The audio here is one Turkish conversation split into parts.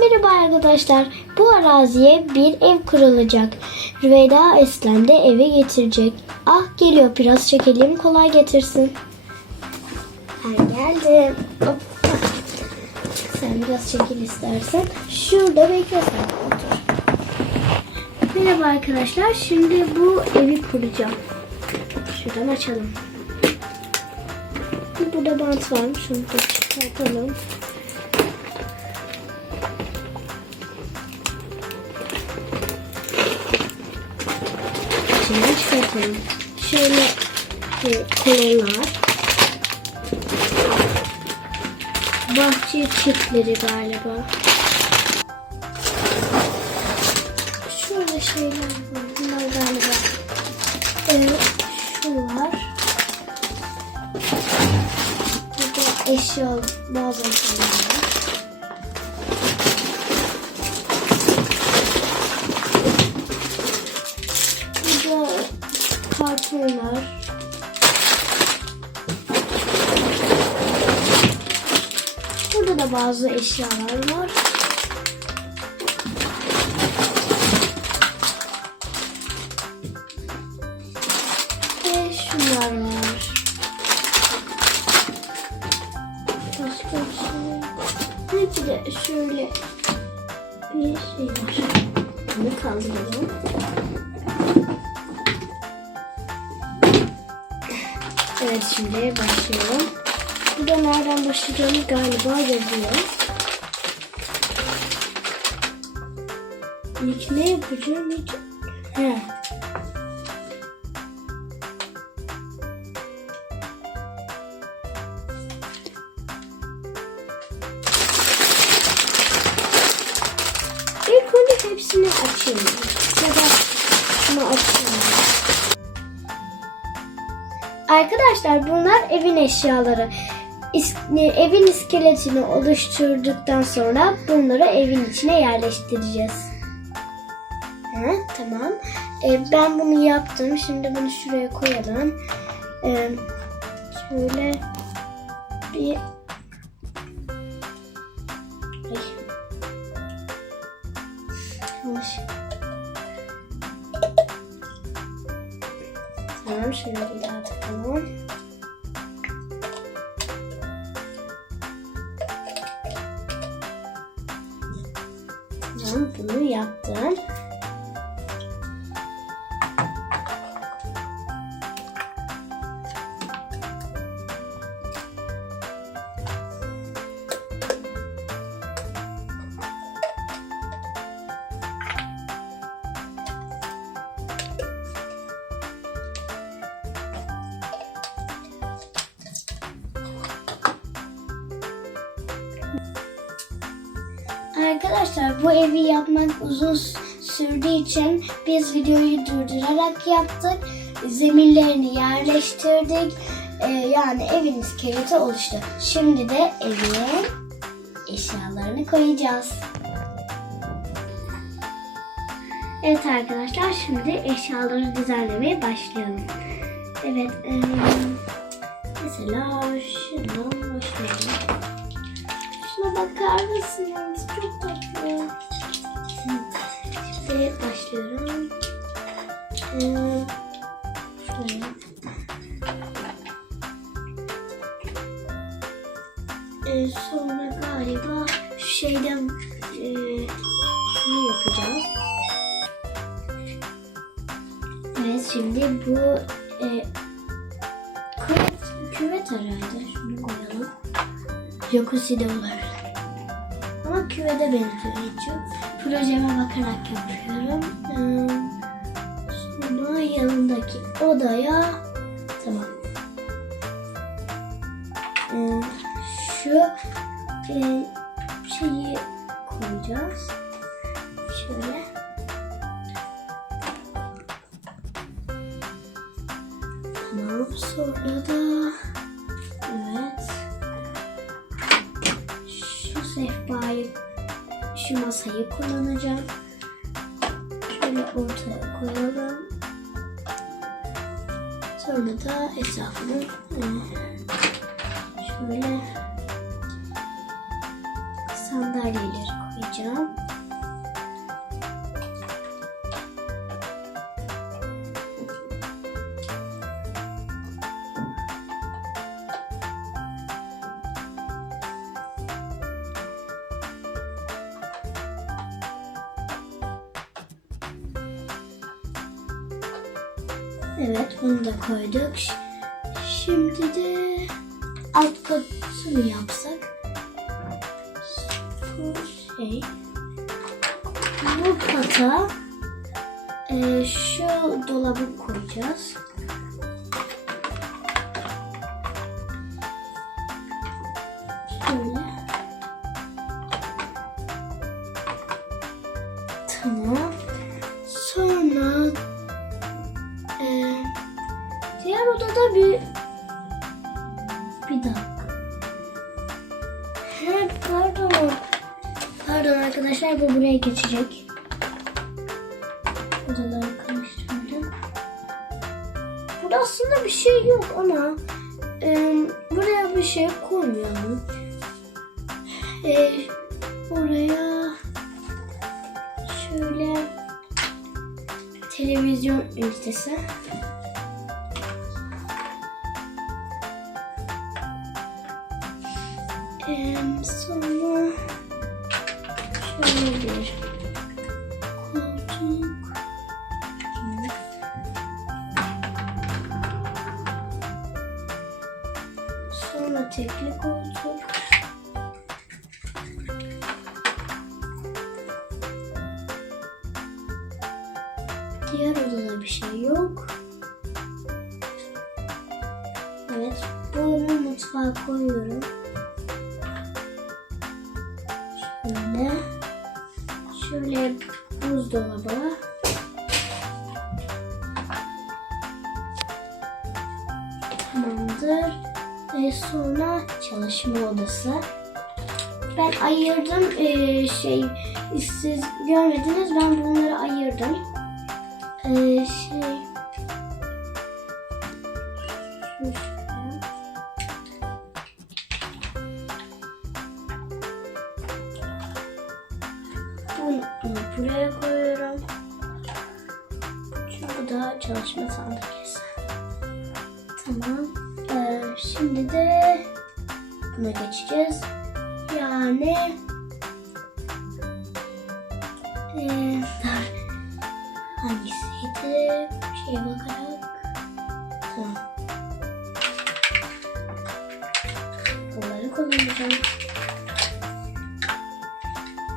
Merhaba arkadaşlar. Bu araziye bir ev kurulacak. Rüveyda Eslen de eve getirecek. Ah geliyor biraz çekelim kolay getirsin. Ben geldim. Hop. Sen biraz çekil istersen. Şurada bekle sen otur. Merhaba arkadaşlar. Şimdi bu evi kuracağım. Şuradan açalım. Burada bant varmış. Şunu da çıkartalım. Çıkartalım. Şöyle e, kolonlar. Bahçe çiftleri galiba. Şurada şeyler var. Bunlar galiba. Evet, şu var. Burada eşya bazı eşyalar var. Burada da bazı eşyalar var. Ve şunlar var. Başka bir şey. Hepsi de şöyle bir şey var. Bunu kaldıralım. Evet şimdi başlayalım. Burada nereden başlayacağımı galiba yazıyor. İlk ne yapacağım hiç... He. İlk önce hepsini açıyorum. Ya da şunu açıyorum. Arkadaşlar bunlar evin eşyaları. Evin iskeletini oluşturduktan sonra bunları evin içine yerleştireceğiz. Ha, tamam. E, ben bunu yaptım. Şimdi bunu şuraya koyalım. E, şöyle bir Tamam bunu yaptım. Arkadaşlar bu evi yapmak uzun sürdüğü için biz videoyu durdurarak yaptık. Zeminlerini yerleştirdik. Ee, yani evin iskeleti oluştu. Şimdi de evin eşyalarını koyacağız. Evet arkadaşlar şimdi eşyaları düzenlemeye başlayalım. Evet eee, mesela şuradan başlayalım. Şuna bakar mısınız? Şimdi başlıyorum. Ee, şöyle. Ee, sonra galiba şu şeyden e, şunu yapacağız. Evet şimdi bu e, küvet, küvet herhalde. Şunu koyalım. Jacuzzi de olabilir. Ama küvede benziyor. Projeme bakarak yapıyorum. Ee, sonra yanındaki odaya tamam. Ee, şu e, şeyi koyacağız. Şu masayı kullanacağım. Şöyle ortaya koyalım. Sonra da etrafını e, şöyle sandalyeleri koyacağım. Evet bunu da koyduk. Şimdi de alt katını yapsak. Bu şey. Bu kata e, şu dolabı koyacağız. Diğer odada bir bir dakika. He, pardon. Pardon arkadaşlar bu buraya geçecek. Odaları karıştırdım. Burada aslında bir şey yok ama e, buraya bir şey koymayalım. E, oraya şöyle televizyon ünitesi. Bir koltuk. Sonra tekli koltuk. Şöyle buzdolabı. Tamamdır. Ve sonra çalışma odası. Ben ayırdım ee, şey siz görmediniz ben bunları ayırdım. Ee, şey buraya koyuyorum. Şu da çalışma sandalyesi. Tamam. Ee, şimdi de buna geçeceğiz. Yani ee. Hangisiydi? Şeye bakarak. Tamam. Bunları kullanacağım.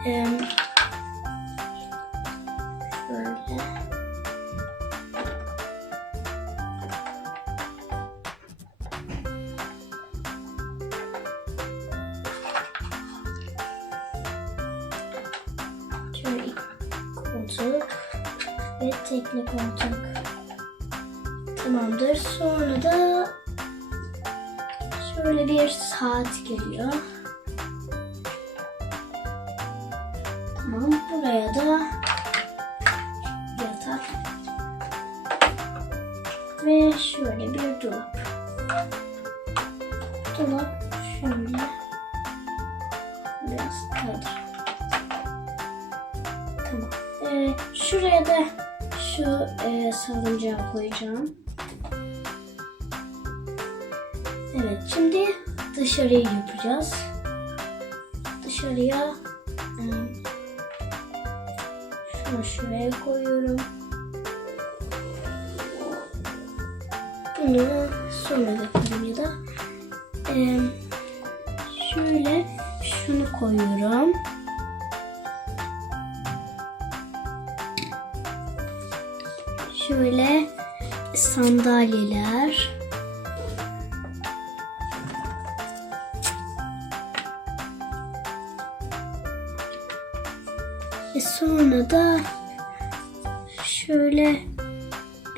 Ee, koltuk ve tekli koltuk. Tamamdır. Sonra da şöyle bir saat geliyor. Tamam. Buraya da yatak ve şöyle bir dolap. Dolap şöyle biraz kaydır. Şuraya da şu e, salıncağı koyacağım. Evet, şimdi dışarıyı yapacağız. Dışarıya e, şunu şuraya koyuyorum. Bunu sonra koyayım ya da e, şöyle şunu koyuyorum. Şöyle sandalyeler. Ve sonra da şöyle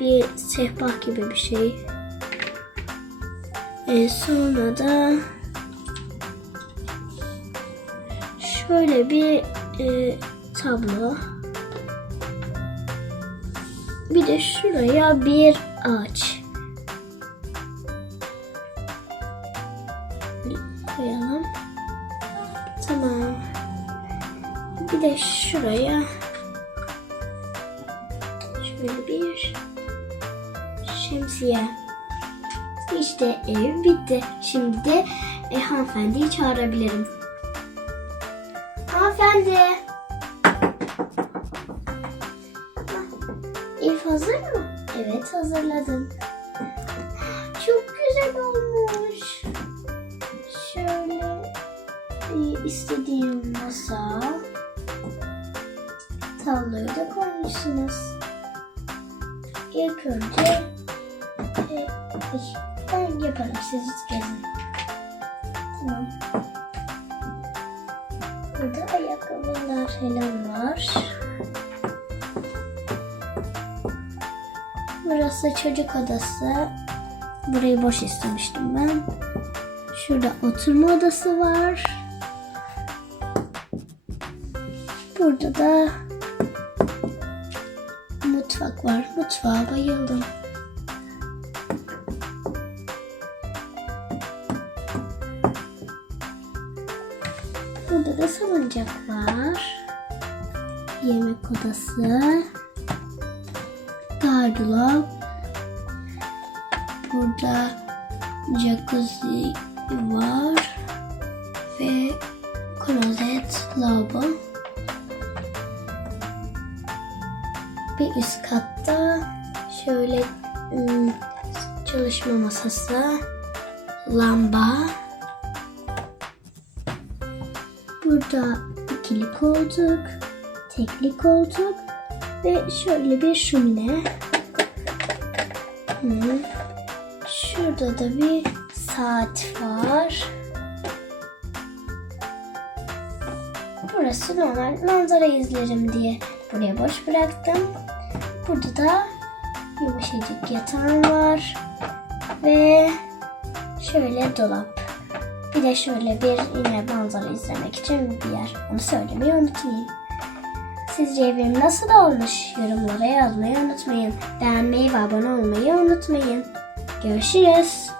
bir sehpa gibi bir şey. E sonra da şöyle bir e, tablo. Bir de şuraya bir ağaç. koyalım. Tamam. Bir de şuraya şöyle bir şemsiye. İşte ev bitti. Şimdi de e, hanımefendiyi çağırabilirim. Hanımefendi. Hazır mı? Evet hazırladım. Çok güzel olmuş. Şöyle e, istediğim masa. Tabloyu da koymuşsunuz. İlk önce ben yaparım siz gezin. Tamam. Burada ayakkabılar falan var. Burası çocuk odası. Burayı boş istemiştim ben. Şurada oturma odası var. Burada da mutfak var. Mutfağa bayıldım. Burada da salıncak var. Yemek odası. Gardırop. Burada jacuzzi var. Ve klozet, lavabo. Bir üst katta şöyle çalışma masası, lamba. Burada ikili koltuk, tekli koltuk ve şöyle bir şömine. Hı. Şurada da bir saat var. Burası normal manzara izlerim diye buraya boş bıraktım. Burada da yumuşacık yatağım var. Ve şöyle dolap. Bir de şöyle bir yine manzara izlemek için bir yer. Onu söylemeyi unutmayın. Sizce evim nasıl olmuş? Yorumlara yazmayı unutmayın. Beğenmeyi ve abone olmayı unutmayın. Görüşürüz.